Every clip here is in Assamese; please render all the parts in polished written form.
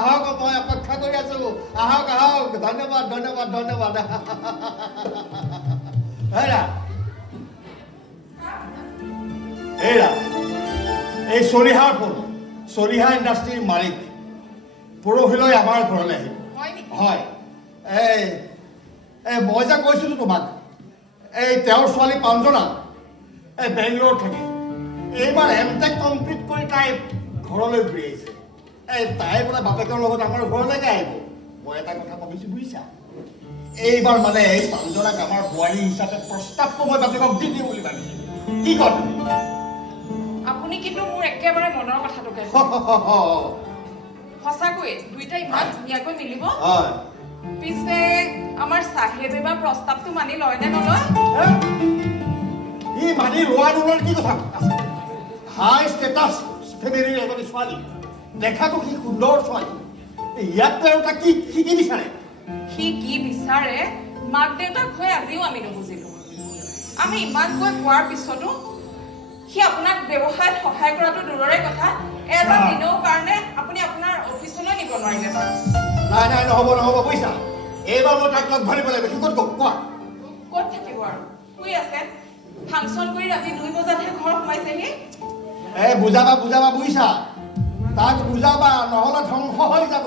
আহক মই অপেক্ষা কৰি আছো আহক আহক ধন্যবাদ ধন্যবাদ ধন্যবাদ হেৰা এৰা এই চলিহাৰ ফোন চলিহা ইণ্ডাষ্ট্ৰীৰ মালিক পৰহিলৈ আমাৰ ঘৰলৈ আহিব হয় মই যে কৈছিলোঁ তোমাক এই তেওঁৰ ছোৱালী পাঞ্জনা এই বেংগলোৰত থাকে এইবাৰ এমটেক কমপ্লিট কৰি তাই ঘৰলৈ ঘূৰি আহিছে তাই বোলে বাপেকৰ লগত আমাৰ ঘৰলৈকে আহিব মই এটা কথা ভাবিছোঁ বুজিছা এইবাৰ মানে এই পাঞ্জনাক আমাৰ বোৱাৰী হিচাপে প্ৰস্তাৱটো মই বাপেকক দি দিওঁ বুলি ভাবিছোঁ কি কয় আপুনি কিন্তু মোৰ একেবাৰে মনৰ কথাটো কৈছে সঁচাকৈ দুইটা ইমান ধুনীয়াকৈ মিলিব পিছে আমাৰ চাহেবে বা প্ৰস্তাৱটো মানি লয় নে নলয় ই মানি লোৱা নোলোৱাৰ কি কথা আছে হাই ষ্টেটাছ ফেমিলিৰ এজনী ছোৱালী দেখাতো কি সুন্দৰ ছোৱালী ইয়াত তেওঁ তাক কি বিচাৰে সি কি বিচাৰে মাক দেউতাক হৈ আজিও আমি নুবুজিলো আমি ইমানকৈ কোৱাৰ পিছতো সি আপোনাক ব্যৱসায়ত সহায় কৰাটো দূৰৰে কথা এটা দিনৰ কাৰণে আপুনি আপোনাৰ অফিচলৈ নিব নোৱাৰিলে নাই নাই নহ'ব বুজিছা এইবাৰ মই তাক লগ ধৰিব লাগিব সি ক'ত কোৱা ক'ত থাকিব আৰু শুই আছে ফাংচন কৰি ৰাতি 2 বজাতহে ঘৰ সোমাইছেহি বুজাবা বুজিছা তাক বুজাবা নহ'লে ধ্বংস হৈ যাব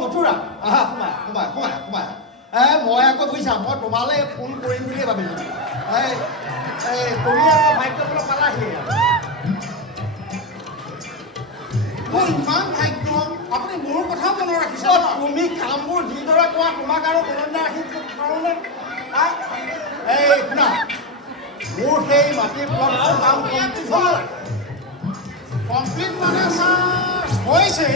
মথুৰা আহা সোমাই মই আকৌ বুজিছা মই তোমালৈ ফোন কৰিম বুলিয়ে ভাবিছোঁ তুমি আকৌ ভাগ্যটো পালাহি ইমান ভাগ্য আপুনি মোৰ কথাও মনত ৰাখিছে তুমি কামবোৰ যিদৰে কোৱা তোমাক আৰু মনত ৰাখিব কাৰণে শুনা মোৰ সেই মাটিৰ প্লটৰ কাম কমপ্লিট মানে ছাৰ হৈছে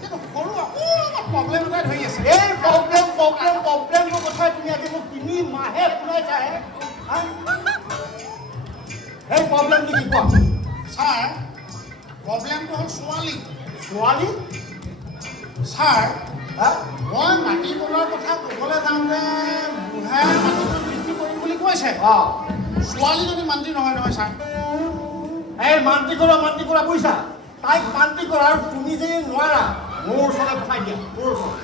কিন্তু সৰু অকণমান প্ৰব্লেম এটা ধৰি আছে এই প্ৰব্লেমটোৰ কথা তুমি আজি মোক 3 মাহে শুনাইছাহে সেই প্ৰব্লেমটো কি কোৱা ছাৰ প্ৰব্লেমটো হ'ল ছোৱালী ছাৰ মই মাটি বনোৱাৰ কথা ক'বলৈ যাওঁতে বুঢ়াই মাটিটো বিক্ৰী কৰিম বুলি কৈছে ছোৱালী যদি মান্তি নহয় ছাৰ এই মান্তি কৰা বুজিছা তাইক মান্তি কৰা আৰু তুমি যদি নোৱাৰা মোৰ ওচৰলৈ পঠাই দিয়া মোৰ ওচৰত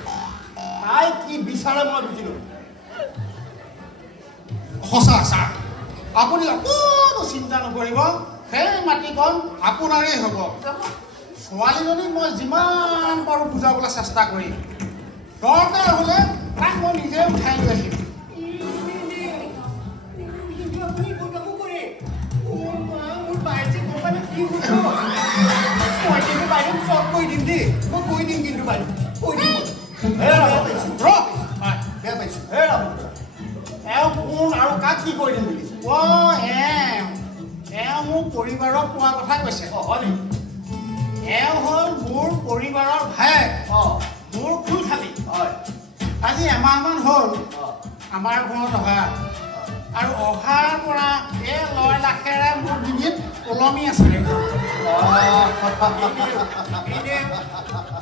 তাই কি বিচাৰে মই বুজিলোঁ সঁচা ছাৰ আপুনি অকণো চিন্তা নকৰিব সেই মাটিকণ আপোনাৰেই হ'ব ছোৱালীজনীক মই যিমান পাৰোঁ বুজাবলৈ চেষ্টা কৰিম দৰকাৰ হ'লে তাক মই নিজে উঠাই লৈ আহিম মোৰ পৰিবাৰক কোৱা কথা কৈছে এওঁ হ'ল মোৰ পৰিবাৰৰ ভায়েক মোৰ ফুলখালী আজি এমাহমান হ'ল আমাৰ ঘৰত অহা আৰু অহাৰ পৰা এই 9 লাখেৰে মোৰ ডিঙিত ওলমি আছে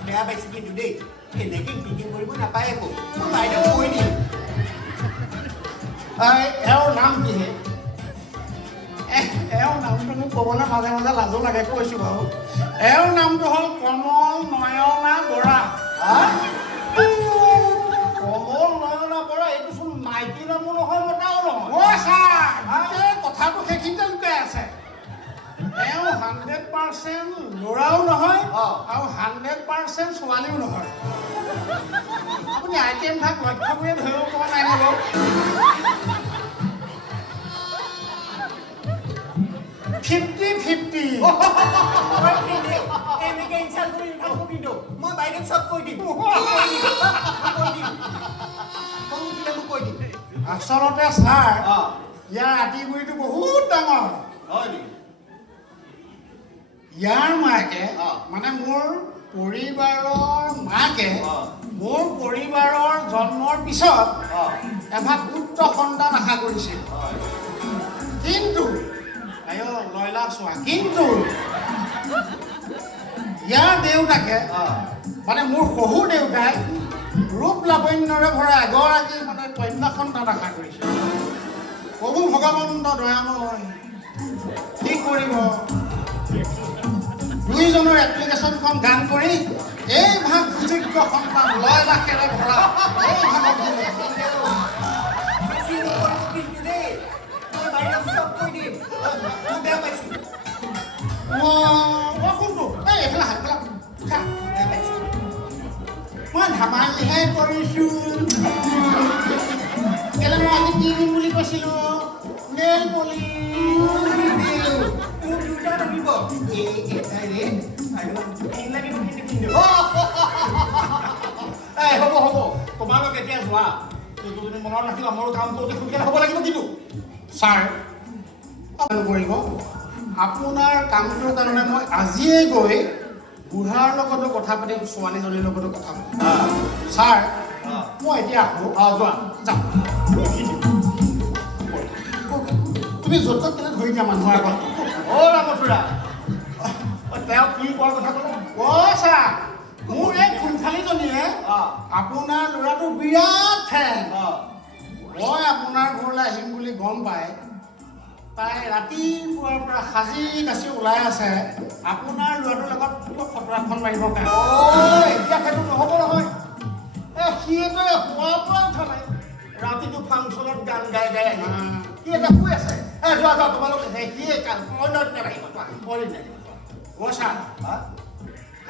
বেয়া পাইছে কিন্তু দেই এনেকৈ বিক্ৰী কৰিব নাপায় একো মই বাইদেউ কৈ দিম এওঁৰ নাম কিহে এওঁৰ নামটো মোক ক'বলৈ মাজে মাজে লাজো লাগে কৈছোঁ বাৰু এওঁৰ নামটো হ'ল কমল নয়না বৰা কমল নয়না বৰা এইটোচোন মাইকী নামো নহয় মতাও নহয় ছাৰ কথাটো সেইখিনিতে লুকাই আছে এওঁ 100% ল'ৰাও নহয় আৰু 100% ছোৱালীও নহয় আপুনি আইটেম ভাগ লক্ষ্য কৰি ধৰিব পৰা নাই নে বাৰু 50-50 এনেকৈ ইনচাল্ট কৰি নাথাকোঁ কিন্তু মই বাইদেউক চব কৈ দিম আচলতে ছাৰ ইয়াৰ আতিগুৰিটো বহুত ডাঙৰ ইয়াৰ মাকে মানে মোৰ পৰিবাৰৰ মাকে মোৰ পৰিবাৰৰ জন্মৰ পিছত এভাগ পুত্ৰ সন্তান আশা কৰিছিল কিন্তু লয়লা চোৱা কিন্তু ইয়াৰ দেউতাকে মানে মোৰ শহুৰ দেউতাই ৰূপ লাৱণ্যৰে ভৰা এগৰাকী মানে কন্যা সন্তান আশা কৰিছিল প্ৰভু ভগৱন্ত দয়াময় কি কৰিব অভিযোগৰ এপ্লিকেশ্যনখন গান কৰি এই ভাগ সুযোগ্য সন্তান 9 লাখেৰে ভৰা এই ভাগক মই ধেমালিহে কৰিছোঁ কেলে মই আজি কি দিম বুলি কৈছিলোঁ নেল হ'ব হ'ব তোমালোক এতিয়া যোৱা কিন্তু তুমি মনত ৰাখিবা মোৰ কামটো অতি সোনকালে হ'ব লাগিব কিন্তু ছাৰ কৰিব আপোনাৰ কামটোৰ কাৰণে মই আজিয়ে গৈ বুঢ়াৰ লগতো কথা পাতিম ছোৱালীজনীৰ লগতো কথা পাতিম ছাৰ মই এতিয়া আহোঁ যোৱা যাম তুমি য'ত ত'ত কেনে ধৰি দিয়া মানুহৰ আগত ৰামচুৰা তেওঁ কি কোৱাৰ কথা ক'লে ছাৰ মোৰ এই খুনখালীজনীয়ে আপোনাৰ ল'ৰাটো বিৰাট ফেন মই আপোনাৰ ঘৰলৈ আহিম বুলি গম পাই তাই ৰাতিপুৱাৰ পৰা সাজি কাচি ওলাই আছে আপোনাৰ ল'ৰাটোৰ লগত ফটোখন মাৰিবৰ কাৰণে এতিয়া সেইটো নহ'ব নহয় সিহঁতে শোৱাৰ পৰা উঠা নাই ৰাতিটো ফাংচনত গান গাই গাই আহি সি এটা শুই আছে যোৱা যোৱা তোমালোকে সি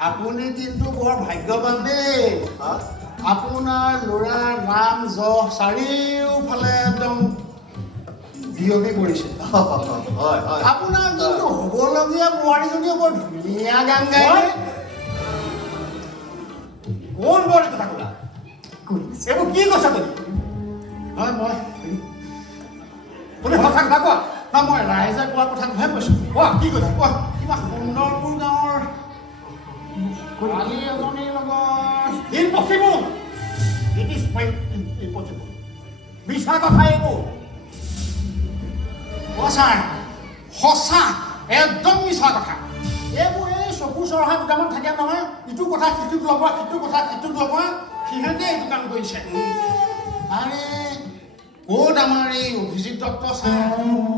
আপুনি কিন্তু বৰ ভাগ্যৱান দেই আপোনাৰ ল'ৰাৰ নাম যশ চাৰিওফালে একদম বিয়পি পৰিছে আপোনাৰ কিন্তু হ'বলগীয়া বোৱাৰীজনীয়ে বৰ ধুনীয়া গান গায় কোন বোৱাৰী কথা ক'লা এইবোৰ কি কৈছা তুমি হয় মই তুমি সঁচা কথা কোৱা না মই ৰাইজে কোৱা কথাটোহে কৈছোঁ কোৱা কি কৈছা কোৱা কিবা সুন্দৰপুৰ গাঁৱৰ ছোৱালী এজনীৰ লগত ইম্পচিবল ইট ইজ ইম্পচিবল মিছা কথা এইবোৰ ছাৰ সঁচা একদম মিছা কথা এইবোৰ এই চকু চৰহা দুটামান থাকে নহয় ইটো কথা সিটোত লগোৱা সিটো কথা সিটোত লগোৱা সিহঁতে এইটো কাম কৰিছে আৰে ক'ত আমাৰ এই অভিজিত দত্ত ছাৰ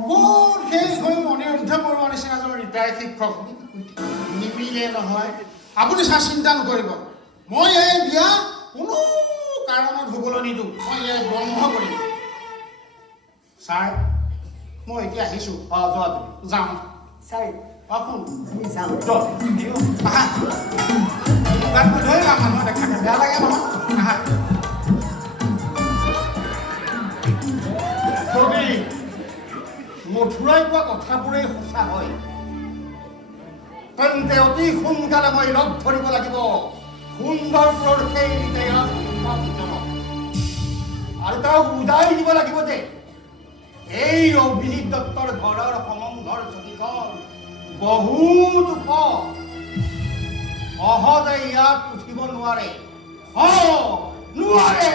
ক'ত সেই হৈ অনিৰুদ্ধ বৰুৱা নিচিনা এজন ৰিটায়াৰ্ড শিক্ষক নিমিলে নহয় আপুনি ছাৰ চিন্তা নকৰিব মই এই বিয়া কোনো কাৰণত হ'বলৈ নিদিওঁ মই এই বন্ধ কৰিম ছাৰ মই এতিয়া আহিছোঁ যোৱা তুমি যাওঁ ছাৰ শুন তুমি যাওঁ দোকান ধৰি যাম মানুহ দেখাকে বেয়া লাগে নহয় আহা যদি মথুৰাই কোৱা কথাবোৰেই সঁচা হয় তেন্তে অতি সোনকালে মই লগ ধৰিব লাগিব সুন্দৰপুৰৰ সেই আৰু তেওঁক বুজাই দিব লাগিব যে এই অভিজিত দত্তৰ ঘৰৰ সম্বন্ধৰ ছবিখন বহুত ওখ সহজে ইয়াত উঠিব নোৱাৰে নোৱাৰে